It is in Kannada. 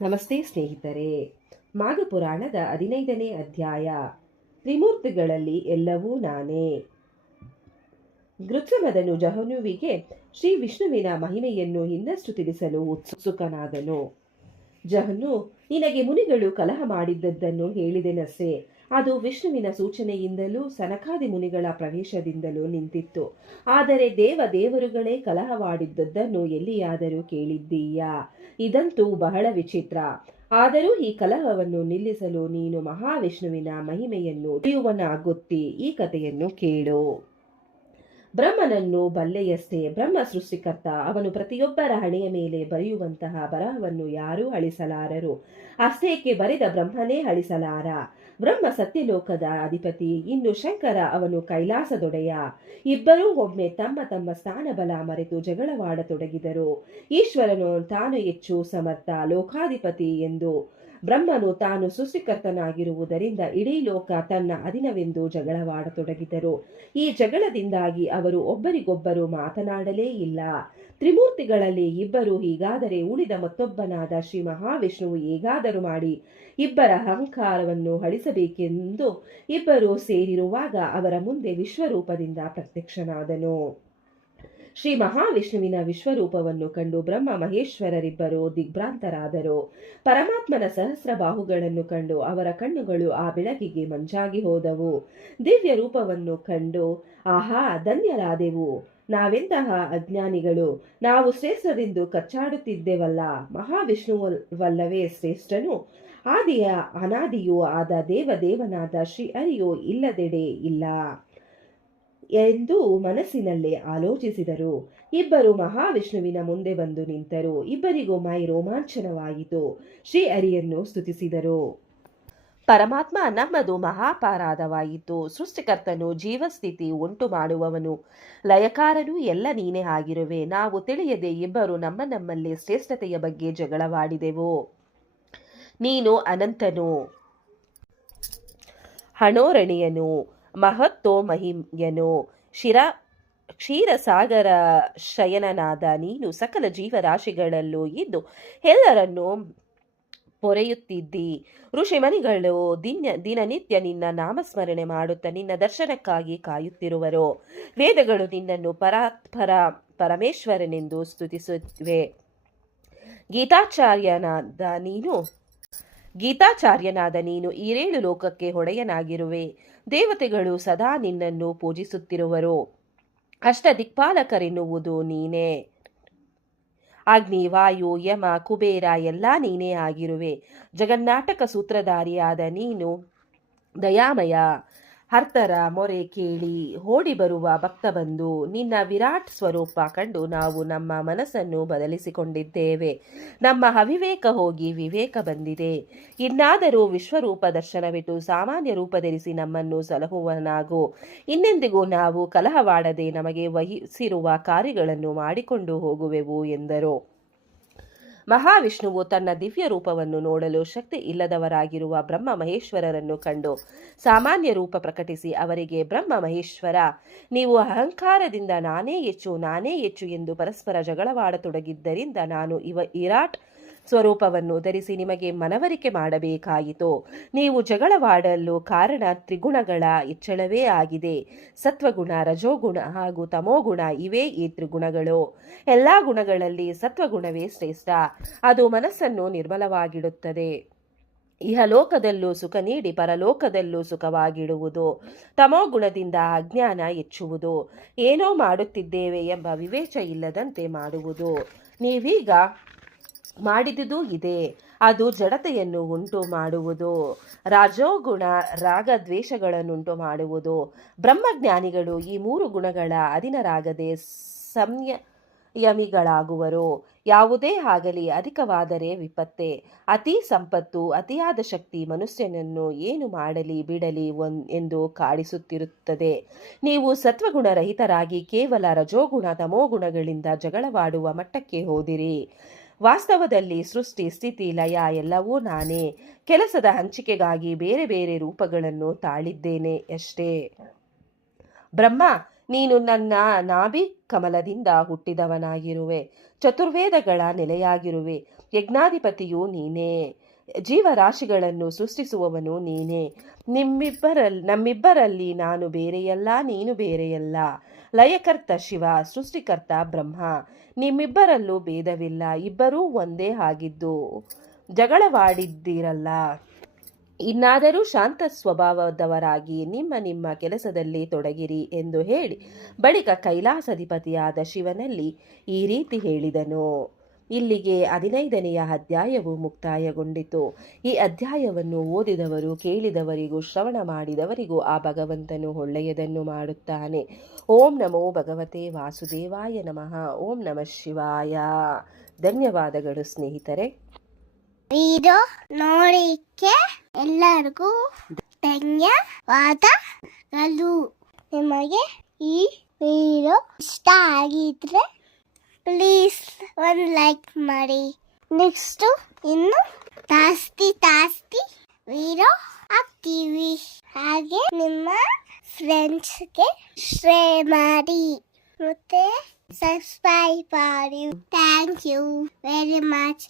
ನಮಸ್ತೆ ಸ್ನೇಹಿತರೆ. ಮಾಘ ಪುರಾಣದ 15ನೇ ಅಧ್ಯಾಯ. ತ್ರಿಮೂರ್ತಿಗಳಲ್ಲಿ ಎಲ್ಲವೂ ನಾನೇ. ಗೃತ್ಸಮದನು ಜಹನುವಿಗೆ ಶ್ರೀ ವಿಷ್ಣುವಿನ ಮಹಿಮೆಯನ್ನು ಇನ್ನಷ್ಟು ತಿಳಿಸಲು ಉತ್ಸುಕನಾದನು. ಜಹನು, ನಿನಗೆ ಮುನಿಗಳು ಕಲಹ ಮಾಡಿದ್ದನ್ನು ಹೇಳಿದೆನಷ್ಟೇ. ಅದು ವಿಷ್ಣುವಿನ ಸೂಚನೆಯಿಂದಲೂ ಸನಕಾದಿ ಮುನಿಗಳ ಪ್ರವೇಶದಿಂದಲೂ ನಿಂತಿತ್ತು. ಆದರೆ ದೇವರುಗಳೇ ಕಲಹವಾಡಿದ್ದನ್ನು ಎಲ್ಲಿಯಾದರೂ ಕೇಳಿದ್ದೀಯಾ? ಇದಂತೂ ಬಹಳ ವಿಚಿತ್ರ. ಆದರೂ ಈ ಕಲಹವನ್ನು ನಿಲ್ಲಿಸಲು ನೀನು ಮಹಾವಿಷ್ಣುವಿನ ಮಹಿಮೆಯನ್ನು ತಿಳಿಯುವನಾಗುತ್ತಿ. ಈ ಕಥೆಯನ್ನು ಕೇಳು. ಬ್ರಹ್ಮನನ್ನು ಬಲ್ಲೆಯಷ್ಟೇ. ಬ್ರಹ್ಮ ಸೃಷ್ಟಿಕರ್ತ. ಅವನು ಪ್ರತಿಯೊಬ್ಬರ ಹಣೆಯ ಮೇಲೆ ಬರೆಯುವಂತಹ ಬರಹವನ್ನು ಯಾರೂ ಅಳಿಸಲಾರರು. ಅಷ್ಟೇಕೆ ಬರೆದ ಬ್ರಹ್ಮನೇ ಅಳಿಸಲಾರ. ಬ್ರಹ್ಮ ಸತ್ಯಲೋಕದ ಅಧಿಪತಿ, ಇನ್ನು ಶಂಕರ ಅವನು ಕೈಲಾಸದೊಡೆಯ. ಇಬ್ಬರೂ ಒಮ್ಮೆ ತಮ್ಮ ತಮ್ಮ ಸ್ಥಾನಬಲ ಮರೆತು ಜಗಳವಾಡತೊಡಗಿದರು. ಈಶ್ವರನು ತಾನು ಹೆಚ್ಚು ಸಮರ್ಥ, ಲೋಕಾಧಿಪತಿ ಎಂದು, ಬ್ರಹ್ಮನು ತಾನು ಸೃಷ್ಟಿಕರ್ತನಾಗಿರುವುದರಿಂದ ಇಡೀ ಲೋಕ ತನ್ನ ಅಧೀನವೆಂದು ಜಗಳವಾಡತೊಡಗಿದರು. ಈ ಜಗಳದಿಂದಾಗಿ ಅವರು ಒಬ್ಬರಿಗೊಬ್ಬರು ಮಾತನಾಡಲೇ ಇಲ್ಲ. ತ್ರಿಮೂರ್ತಿಗಳಲ್ಲಿ ಇಬ್ಬರು ಹೀಗಾದರೆ ಉಳಿದ ಮತ್ತೊಬ್ಬನಾದ ಶ್ರೀ ಮಹಾವಿಷ್ಣುವು ಹೇಗಾದರೂ ಮಾಡಿ ಇಬ್ಬರ ಅಹಂಕಾರವನ್ನು ಅಳಿಸಬೇಕೆಂದು ಇಬ್ಬರು ಸೇರಿರುವಾಗ ಅವರ ಮುಂದೆ ವಿಶ್ವರೂಪದಿಂದ ಪ್ರತ್ಯಕ್ಷನಾದನು. ಶ್ರೀ ಮಹಾವಿಷ್ಣುವಿನ ವಿಶ್ವರೂಪವನ್ನು ಕಂಡು ಬ್ರಹ್ಮ ಮಹೇಶ್ವರರಿಬ್ಬರು ದಿಗ್ಭ್ರಾಂತರಾದರು. ಪರಮಾತ್ಮನ ಸಹಸ್ರ ಬಾಹುಗಳನ್ನು ಕಂಡು ಅವರ ಕಣ್ಣುಗಳು ಆ ಬೆಳಕಿಗೆ ಮಂಜಾಗಿ ಹೋದವು. ದಿವ್ಯ ರೂಪವನ್ನು ಕಂಡು ಆಹಾ, ಧನ್ಯರಾದೆವು, ನಾವೆಂತಹ ಅಜ್ಞಾನಿಗಳು, ನಾವು ಶ್ರೇಷ್ಠರೆಂದು ಕಚ್ಚಾಡುತ್ತಿದ್ದೆವಲ್ಲ. ಮಹಾವಿಷ್ಣುವಲ್ಲವೇ ಶ್ರೇಷ್ಠನು? ಆದಿಯ ಅನಾದಿಯೂ ಆದ ದೇವನಾದ ಶ್ರೀ ಹರಿಯು ಇಲ್ಲದೆಡೆ ಇಲ್ಲ ಎಂದು ಮನಸ್ಸಿನಲ್ಲೇ ಆಲೋಚಿಸಿದರು. ಇಬ್ಬರು ಮಹಾವಿಷ್ಣುವಿನ ಮುಂದೆ ಬಂದು ನಿಂತರು. ಇಬ್ಬರಿಗೂ ಮೈ ರೋಮಾಂಚನವಾಯಿತು. ಶ್ರೀ ಹರಿಯನ್ನು ಸ್ತುತಿಸಿದರು. ಪರಮಾತ್ಮ, ನಮ್ಮದು ಮಹಾಪರಾಧವಾಯಿತು. ಸೃಷ್ಟಿಕರ್ತನು, ಜೀವಸ್ಥಿತಿ ಉಂಟು ಮಾಡುವವನು, ಲಯಕಾರನು ಎಲ್ಲ ನೀನೇ ಆಗಿರುವೆ. ನಾವು ತಿಳಿಯದೆ ಇಬ್ಬರು ನಮ್ಮಲ್ಲಿ ಶ್ರೇಷ್ಠತೆಯ ಬಗ್ಗೆ ಜಗಳವಾಡಿದೆವು. ನೀನು ಅನಂತನು, ಹಣೋರಣೀಯನು, ಮಹತ್ತೋಮಹಿಮ್ಯನು, ಕ್ಷೀರಸಾಗರ ಶಯನನಾದ ನೀನು ಸಕಲ ಜೀವರಾಶಿಗಳಲ್ಲೂ ಇದ್ದು ಎಲ್ಲರನ್ನೂ ಪೊರೆಯುತ್ತಿದ್ದಿ. ಋಷಿಮನಿಗಳು ದಿನನಿತ್ಯ ನಿನ್ನ ನಾಮಸ್ಮರಣೆ ಮಾಡುತ್ತಾ ನಿನ್ನ ದರ್ಶನಕ್ಕಾಗಿ ಕಾಯುತ್ತಿರುವರು. ವೇದಗಳು ನಿನ್ನನ್ನು ಪರಮೇಶ್ವರನೆಂದು ಸ್ತುತಿಸುತ್ತಿವೆ. ಗೀತಾಚಾರ್ಯನಾದ ನೀನು ಈರೇಳು ಲೋಕಕ್ಕೆ ಒಡೆಯನಾಗಿರುವೆ. ದೇವತೆಗಳು ಸದಾ ನಿನ್ನನ್ನು ಪೂಜಿಸುತ್ತಿರುವರು. ಅಷ್ಟ ದಿಕ್ಪಾಲಕರೆನ್ನುವುದು ನೀನೇ. ಅಗ್ನಿ, ವಾಯು, ಯಮ, ಕುಬೇರ ಎಲ್ಲ ನೀನೇ ಆಗಿರುವೆ. ಜಗನ್ನಾಟಕ ಸೂತ್ರಧಾರಿಯಾದ ನೀನು ದಯಾಮಯ. ಹರ್ತರ ಮೊರೆ ಕೇಳಿ ಓಡಿ ಬರುವ ಭಕ್ತ ಬಂಧು, ನಿನ್ನ ವಿರಾಟ್ ಸ್ವರೂಪ ಕಂಡು ನಾವು ನಮ್ಮ ಮನಸ್ಸನ್ನು ಬದಲಿಸಿಕೊಂಡಿದ್ದೇವೆ. ನಮ್ಮ ಅವಿವೇಕ ಹೋಗಿ ವಿವೇಕ ಬಂದಿದೆ. ಇನ್ನಾದರೂ ವಿಶ್ವರೂಪ ದರ್ಶನವಿಟ್ಟು ಸಾಮಾನ್ಯ ರೂಪ ಧರಿಸಿ ನಮ್ಮನ್ನು ಸಲಹುವನಾಗು. ಇನ್ನೆಂದಿಗೂ ನಾವು ಕಲಹವಾಡದೆ ನಮಗೆ ವಹಿಸಿರುವ ಕಾರ್ಯಗಳನ್ನು ಮಾಡಿಕೊಂಡು ಹೋಗುವೆವು ಎಂದರು. ಮಹಾವಿಷ್ಣುವು ತನ್ನ ದಿವ್ಯ ರೂಪವನ್ನು ನೋಡಲು ಶಕ್ತಿ ಇಲ್ಲದವರಾಗಿರುವ ಬ್ರಹ್ಮ ಮಹೇಶ್ವರರನ್ನು ಕಂಡು ಸಾಮಾನ್ಯ ರೂಪ ಪ್ರಕಟಿಸಿ ಅವರಿಗೆ, ಬ್ರಹ್ಮ ಮಹೇಶ್ವರ, ನೀವು ಅಹಂಕಾರದಿಂದ ನಾನೇ ಹೆಚ್ಚು ಎಂದು ಪರಸ್ಪರ ಜಗಳವಾಡತೊಡಗಿದ್ದರಿಂದ ನಾನು ವಿರಾಟ್ ಸ್ವರೂಪವನ್ನು ಧರಿಸಿ ನಿಮಗೆ ಮನವರಿಕೆ ಮಾಡಬೇಕಾಯಿತು. ನೀವು ಜಗಳವಾಡಲು ಕಾರಣ ತ್ರಿಗುಣಗಳ ಹೆಚ್ಚಳವೇ ಆಗಿದೆ. ಸತ್ವಗುಣ, ರಜೋಗುಣ ಹಾಗೂ ತಮೋಗುಣ ಇವೇ ಈ ತ್ರಿಗುಣಗಳು. ಎಲ್ಲ ಗುಣಗಳಲ್ಲಿ ಸತ್ವಗುಣವೇ ಶ್ರೇಷ್ಠ. ಅದು ಮನಸ್ಸನ್ನು ನಿರ್ಮಲವಾಗಿಡುತ್ತದೆ. ಇಹಲೋಕದಲ್ಲೂ ಸುಖ ನೀಡಿ ಪರಲೋಕದಲ್ಲೂ ಸುಖವಾಗಿಡುವುದು. ತಮೋಗುಣದಿಂದ ಅಜ್ಞಾನ ಹೆಚ್ಚುವುದು. ಏನೋ ಮಾಡುತ್ತಿದ್ದೇವೆ ಎಂಬ ವಿವೇಚ ಇಲ್ಲದಂತೆ ಮಾಡುವುದು. ನೀವೀಗ ಮಾಡಿದುದು ಇದೆ. ಅದು ಜಡತೆಯನ್ನು ಉಂಟು ಮಾಡುವುದು. ರಾಜೋಗುಣ ರಾಗದ್ವೇಷಗಳನ್ನುಂಟು ಮಾಡುವುದು. ಬ್ರಹ್ಮಜ್ಞಾನಿಗಳು ಈ ಮೂರು ಗುಣಗಳ ಅಧೀನರಾಗದೆ ಸಂಯಮಿಗಳಾಗುವರು. ಯಾವುದೇ ಆಗಲಿ ಅಧಿಕವಾದರೆ ವಿಪತ್ತೆ. ಅತಿ ಸಂಪತ್ತು, ಅತಿಯಾದ ಶಕ್ತಿ ಮನುಷ್ಯನನ್ನು ಏನು ಮಾಡಲಿ ಬಿಡಲಿ ಎಂದು ಕಾಡಿಸುತ್ತಿರುತ್ತದೆ. ನೀವು ಸತ್ವಗುಣರಹಿತರಾಗಿ ಕೇವಲ ರಜೋಗುಣ ತಮೋಗುಣಗಳಿಂದ ಜಗಳವಾಡುವ ಮಟ್ಟಕ್ಕೆ ಹೋದಿರಿ. ವಾಸ್ತವದಲ್ಲಿ ಸೃಷ್ಟಿ, ಸ್ಥಿತಿ, ಲಯ ಎಲ್ಲವೂ ನಾನೇ. ಕೆಲಸದ ಹಂಚಿಕೆಗಾಗಿ ಬೇರೆ ಬೇರೆ ರೂಪಗಳನ್ನು ತಾಳಿದ್ದೇನೆ ಅಷ್ಟೇ. ಬ್ರಹ್ಮ, ನೀನು ನನ್ನ ನಾಭಿ ಕಮಲದಿಂದ ಹುಟ್ಟಿದವನಾಗಿರುವೆ. ಚತುರ್ವೇದಗಳ ನೆಲೆಯಾಗಿರುವೆ. ಯಜ್ಞಾಧಿಪತಿಯು ನೀನೇ, ಜೀವರಾಶಿಗಳನ್ನು ಸೃಷ್ಟಿಸುವವನು ನೀನೇ. ನಮ್ಮಿಬ್ಬರಲ್ಲಿ ನಾನು ಬೇರೆಯಲ್ಲ, ನೀನು ಬೇರೆಯಲ್ಲ. ಲಯಕರ್ತ ಶಿವ, ಸೃಷ್ಟಿಕರ್ತ ಬ್ರಹ್ಮ. ನಿಮ್ಮಿಬ್ಬರಲ್ಲೂ ಭೇದವಿಲ್ಲ, ಇಬ್ಬರೂ ಒಂದೇ ಆಗಿದ್ದು ಜಗಳವಾಡಿದ್ದಿರಲ್ಲ. ಇನ್ನಾದರೂ ಶಾಂತ ಸ್ವಭಾವದವರಾಗಿ ನಿಮ್ಮ ಕೆಲಸದಲ್ಲಿ ತೊಡಗಿರಿ ಎಂದು ಹೇಳಿ ಬಳಿಕ ಕೈಲಾಸಾಧಿಪತಿಯಾದ ಶಿವನಲ್ಲಿ ಈ ರೀತಿ ಹೇಳಿದನು. ಇಲ್ಲಿಗೆ 15ನೆಯ ಅಧ್ಯಾಯವು ಮುಕ್ತಾಯಗೊಂಡಿತು. ಈ ಅಧ್ಯಾಯವನ್ನು ಓದಿದವರು, ಕೇಳಿದವರಿಗೂ, ಶ್ರವಣ ಮಾಡಿದವರಿಗೂ ಆ ಭಗವಂತನು ಒಳ್ಳೆಯದನ್ನು ಮಾಡುತ್ತಾನೆ. ಓಂ ನಮೋ ಭಗವತೆ ವಾಸುದೇವಾಯ ನಮಃ. ಓಂ ನಮಃ ಶಿವಾಯ. ಧನ್ಯವಾದಗಳು ಸ್ನೇಹಿತರೆ. ವಿಡಿಯೋ ನೋಡಿಕ್ಕೆ ಎಲ್ಲರಿಗೂ ಧನ್ಯವಾದಗಳು. ನಿಮಗೆ ಈ ವಿಡಿಯೋ ಇಷ್ಟ ಆಗಿದ್ರೆ ಪ್ಲೀಸ್ ಒಂದು ಲೈಕ್ ಮಾಡಿ. ನೆಕ್ಸ್ಟ್ ಇನ್ನು ಜಾಸ್ತಿ ವಿಡಿಯೋ ಹಾಕ್ತೀವಿ. ಹಾಗೆ ನಿಮ್ಮ ಫ್ರೆಂಡ್ಸ್ಗೆ ಶೇರ್ ಮಾಡಿ ಮತ್ತೆ ಸಬ್ಸ್ಕ್ರೈಬ್ ಮಾಡಿ. Thank you very much.